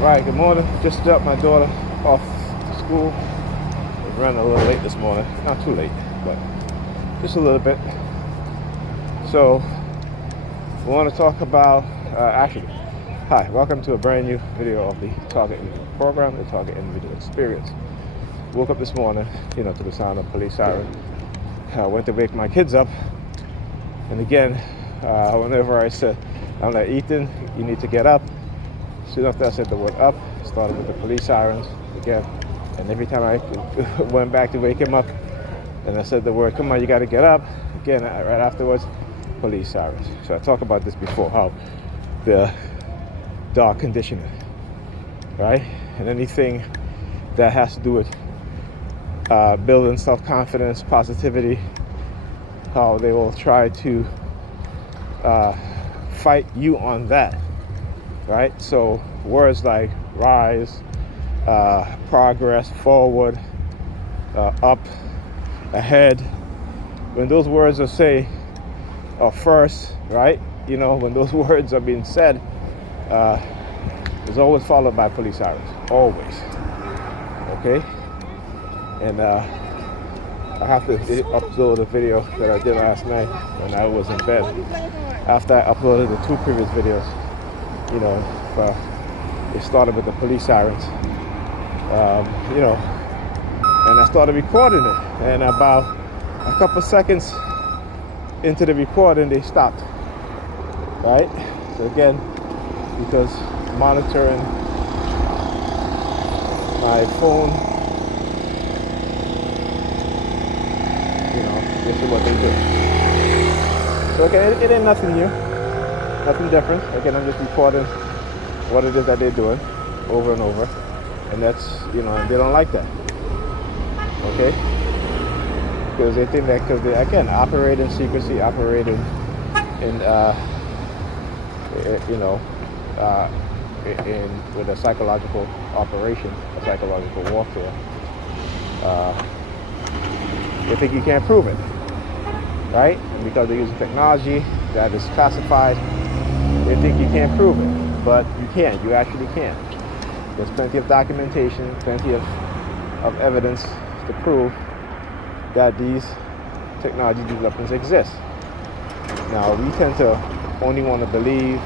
Right, good morning. Just dropped my daughter off to school. I ran a little late this morning. Not too late, but just a little bit. So, we want to talk about, hi, welcome to a brand new video of the Target Individual Program, the Target Individual Experience. Woke up this morning, to the sound of police siren. I went to wake my kids up. And again, whenever I'm like, Ethan, you need to get up. Soon after I said the word up, started with the police sirens again. And every time I went back to wake him up and I said the word, come on, you got to get up, again, right afterwards, police sirens. So I talked about this before, how the dark conditioning, right? And anything that has to do with building self-confidence, positivity, how they will try to fight you on that. Right? So words like rise, progress, forward, up, ahead, when those words are first, right? When those words are being said, it's always followed by police sirens, always. Okay? And I have to upload a video that I did last night when I was in bed. After I uploaded the 2 previous videos, it started with the police sirens, and I started recording it, and about a couple seconds into the recording, they stopped, right? So again, because monitoring my phone, this is what they do. So again, it ain't nothing new. Nothing different. Again, I'm just recording what it is that they're doing over and over. And that's, and they don't like that. Okay? Because they think that, because they, again, operate in secrecy, operate in with a psychological operation, a psychological warfare. They think you can't prove it. Right? And because they're using technology that is classified, they think you can't prove it, but you can. You actually can. There's plenty of documentation, plenty of evidence to prove that these technology developments exist. Now, we tend to only want to believe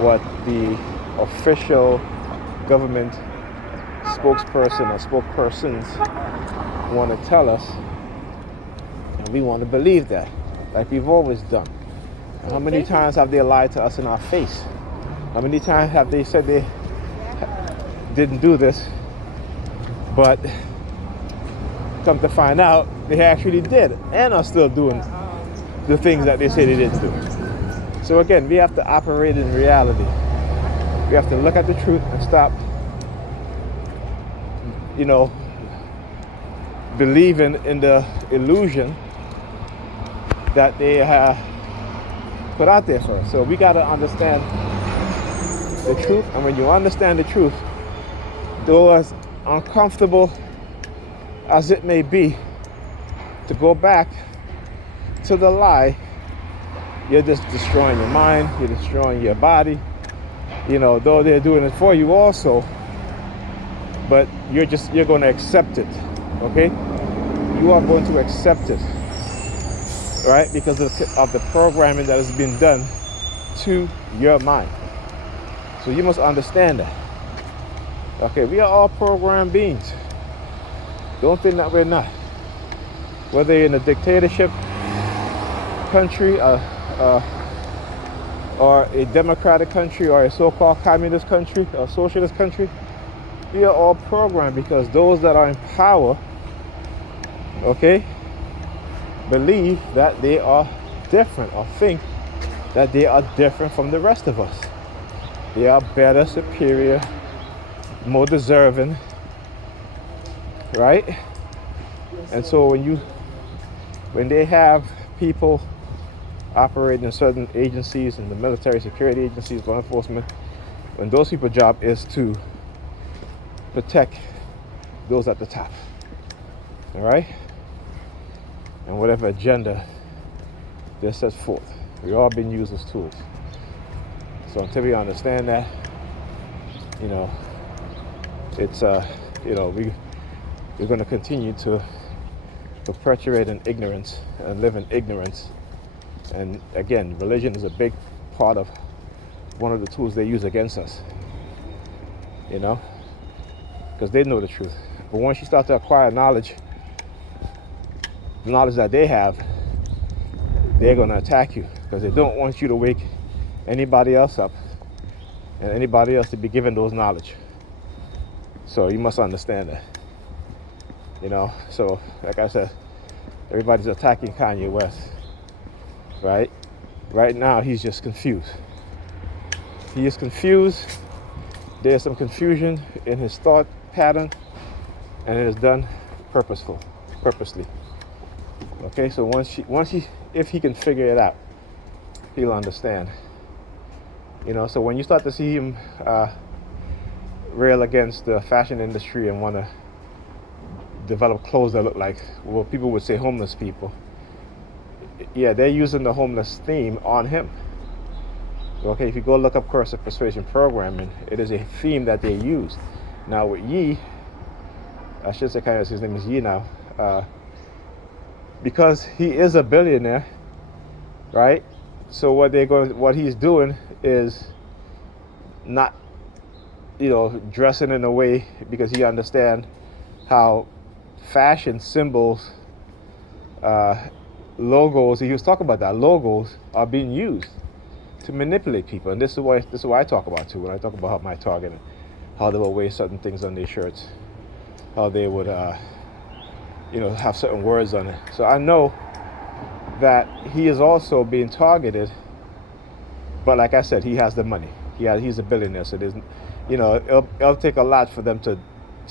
what the official government spokesperson or spokespersons want to tell us, and we want to believe that, like we've always done. How many times have they lied to us in our face? How many times have they said they didn't do this, but come to find out they actually did and are still doing the things that they say they didn't do? So again, we have to operate in reality. We have to look at the truth and stop, believing in the illusion that they have put out there for us. So we got to understand the truth, and when you understand the truth, though as uncomfortable as it may be to go back to the lie, you're just destroying your mind, you're destroying your body, though they're doing it for you also, but you're going to accept it. Okay? You are going to accept it, right? Because of the programming that has been done to your mind. So you must understand that. Okay, we are all programmed beings. Don't think that we're not. Whether you're in a dictatorship country, or a democratic country, or a so-called communist country, or socialist country, we are all programmed, because those that are in power, okay, believe that they are different, or think that they are different from the rest of us. They are better, superior, more deserving, right? And so when they have people operating in certain agencies, in the military, security agencies, law enforcement, when those people's job is to protect those at the top, all right? And whatever agenda they set forth, we all been used as tools. So until we understand that, you know, it's you know, we're going to continue to perpetuate in ignorance and live in ignorance. And again, religion is a big part of one of the tools they use against us, you know, because they know the truth. But once you start to acquire knowledge, the knowledge that they have, they're going to attack you because they don't want you to wake anybody else up and anybody else to be given those knowledge. So you must understand that, you know. So like I said, everybody's attacking Kanye West, right? Right now he's just confused. He is confused. There's some confusion in his thought pattern, and it is done purposely. Okay, so if he can figure it out, he'll understand. You know, so when you start to see him rail against the fashion industry and want to develop clothes that look like, well, people would say homeless people. Yeah, they're using the homeless theme on him. Okay, if you go look up Coercive Persuasion Program, and it is a theme that they use. Now with Ye, I should say kind of his name is Ye now, because he is a billionaire, right? So what he's doing is not, you know, dressing in a way because he understands how fashion symbols, logos. He was talking about that logos are being used to manipulate people, and this is what I talk about too when I talk about my target, how they will wear certain things on their shirts, how they would, you know, have certain words on it. So I know that he is also being targeted, but like I said, he has the money. He's a billionaire, so there's, you know, it'll take a lot for them to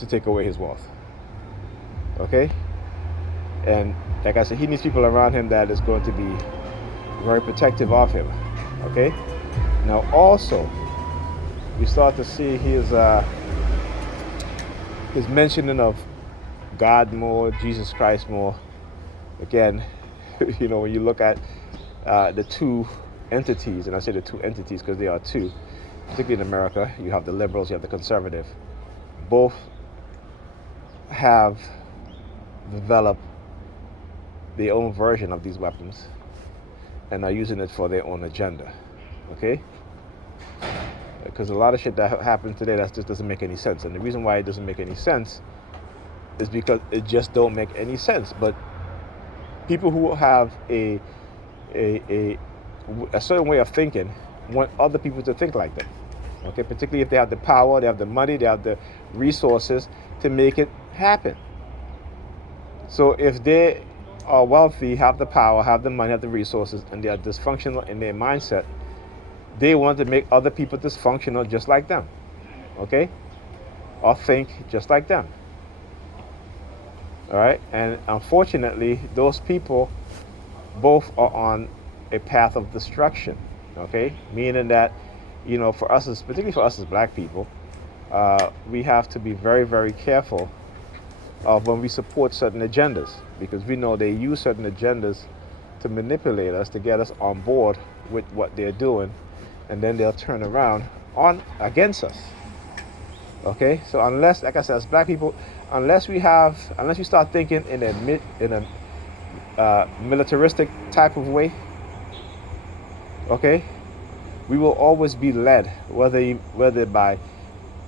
take away his wealth. Okay, and like I said, he needs people around him that is going to be very protective of him. Okay, now also you start to see his mentioning of God more, Jesus Christ more. Again, you know, when you look at the two entities, and I say the two entities because they are two, particularly in America, you have the liberals, you have the conservative. Both have developed their own version of these weapons and are using it for their own agenda. Okay? Because a lot of shit that happens today that just doesn't make any sense. And the reason why it doesn't make any sense is because it just don't make any sense. But people who have a certain way of thinking want other people to think like them. Okay, particularly if they have the power, they have the money, they have the resources to make it happen. So if they are wealthy, have the power, have the money, have the resources, and they are dysfunctional in their mindset, they want to make other people dysfunctional just like them. Okay? Or think just like them. All right? And unfortunately, those people both are on a path of destruction. Okay? Meaning that, you know, particularly for us as black people, we have to be very, very careful of when we support certain agendas, because we know they use certain agendas to manipulate us, to get us on board with what they're doing, and then they'll turn around against us. Okay, so unless, like I said, as black people, unless we start thinking in a militaristic type of way, okay, we will always be led, whether by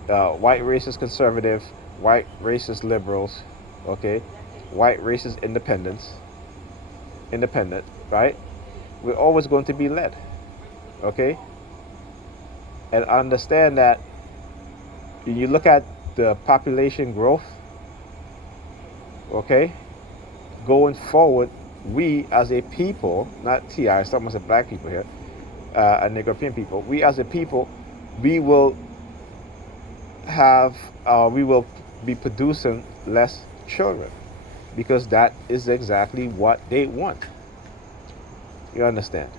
white racist conservative, white racist liberals, okay, white racist independent, right? We're always going to be led, okay? And understand that when you look at the population growth, okay, going forward, we as a people, not TI, I'm talking about black people here, and European people, we as a people, we will be producing less children, because that is exactly what they want. You understand?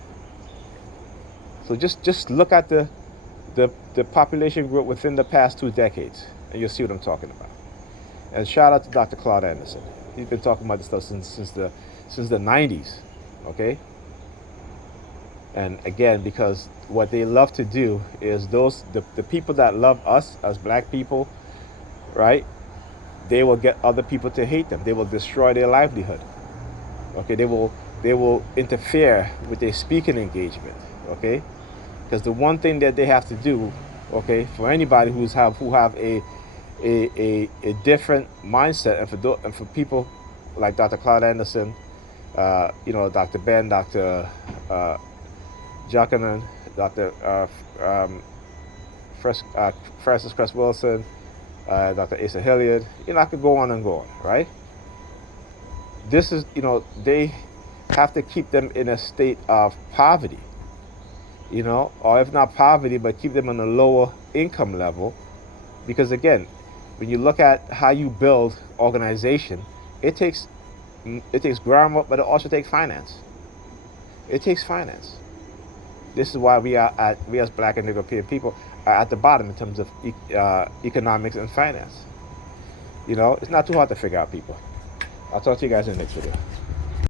So just look at the population growth within the past 2 decades, and you'll see what I'm talking about. And shout out to Dr. Claude Anderson. He's been talking about this stuff since the 90s. Okay. And again, because what they love to do is the people that love us as black people, right? They will get other people to hate them. They will destroy their livelihood. Okay, they will interfere with their speaking engagement. Okay, because the one thing that they have to do, okay, for anybody who have a different mindset, and for people like Dr. Claude Anderson, Dr. Ben, Dr. Jockanen, Dr. Francis Cress Wilson, Dr. Asa Hilliard. I could go on and go on, right? This is, they have to keep them in a state of poverty, or if not poverty, but keep them on a lower income level. Because again, when you look at how you build organization, it takes groundwork, but it also takes finance. It takes finance. This is why we as black and European people are at the bottom in terms of economics and finance. It's not too hard to figure out, people. I'll talk to you guys in the next video.